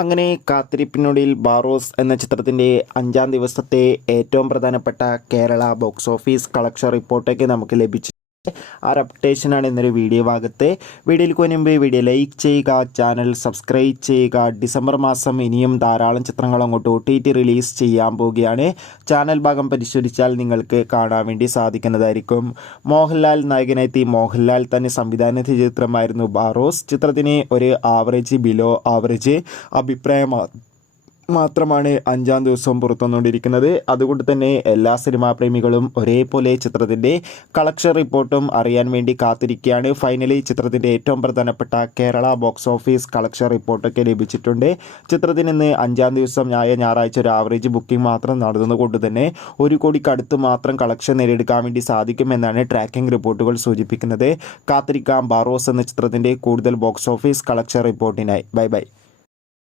അങ്ങനെ കാത്തിരിപ്പിനൊടുവിൽ ബാറോസ് എന്ന ചിത്രത്തിൻ്റെ 5-ാം ദിവസത്തെ ഏറ്റവും പ്രധാനപ്പെട്ട കേരള ബോക്സ് ഓഫീസ് കളക്ഷൻ റിപ്പോർട്ടൊക്കെ നമുക്ക് ലഭിച്ചു. ആ ഒരു അപ്ഡേഷനാണ് ഇന്നൊരു വീഡിയോ ഭാഗത്ത്. വീഡിയോയിൽ മുൻപ് വീഡിയോ ലൈക്ക് ചെയ്യുക, ചാനൽ സബ്സ്ക്രൈബ് ചെയ്യുക. ഡിസംബർ മാസം ഇനിയും ധാരാളം ചിത്രങ്ങൾ അങ്ങോട്ട് OTT റിലീസ് ചെയ്യാൻ പോവുകയാണ്. ചാനൽ ഭാഗം പരിശോധിച്ചാൽ നിങ്ങൾക്ക് കാണാൻ വേണ്ടി സാധിക്കുന്നതായിരിക്കും. മോഹൻലാൽ നായകനെത്തി മോഹൻലാൽ തന്നെ സംവിധാനം ചെയ്ത ചിത്രമായിരുന്നു ബാറോസ്. ചിത്രത്തിന് ഒരു ആവറേജ് ബിലോ ആവറേജ് അഭിപ്രായം മാത്രമാണ് 5-ാം ദിവസം പുറത്തുവന്നുകൊണ്ടിരിക്കുന്നത്. അതുകൊണ്ട് തന്നെ എല്ലാ സിനിമാ പ്രേമികളും ഒരേപോലെ ചിത്രത്തിൻ്റെ കളക്ഷൻ റിപ്പോർട്ടും അറിയാൻ വേണ്ടി കാത്തിരിക്കുകയാണ്. ഫൈനലി ചിത്രത്തിൻ്റെ ഏറ്റവും പ്രധാനപ്പെട്ട കേരള ബോക്സ് ഓഫീസ് കളക്ഷൻ റിപ്പോർട്ടൊക്കെ ലഭിച്ചിട്ടുണ്ട്. ചിത്രത്തിന് ഇന്ന് 5-ാം ദിവസം ഞായറാഴ്ച ഒരു ആവറേജ് ബുക്കിംഗ് മാത്രം നടന്നതുകൊണ്ട് തന്നെ 1 കോടിക്കടുത്ത് മാത്രം കളക്ഷൻ നേടിയെടുക്കാൻ വേണ്ടി സാധിക്കുമെന്നാണ് ട്രാക്കിംഗ് റിപ്പോർട്ടുകൾ സൂചിപ്പിക്കുന്നത്. കാത്തിരിക്കാം ബാറോസ് എന്ന ചിത്രത്തിൻ്റെ കൂടുതൽ ബോക്സ് ഓഫീസ് കളക്ഷൻ റിപ്പോർട്ടിനായി. ബൈ.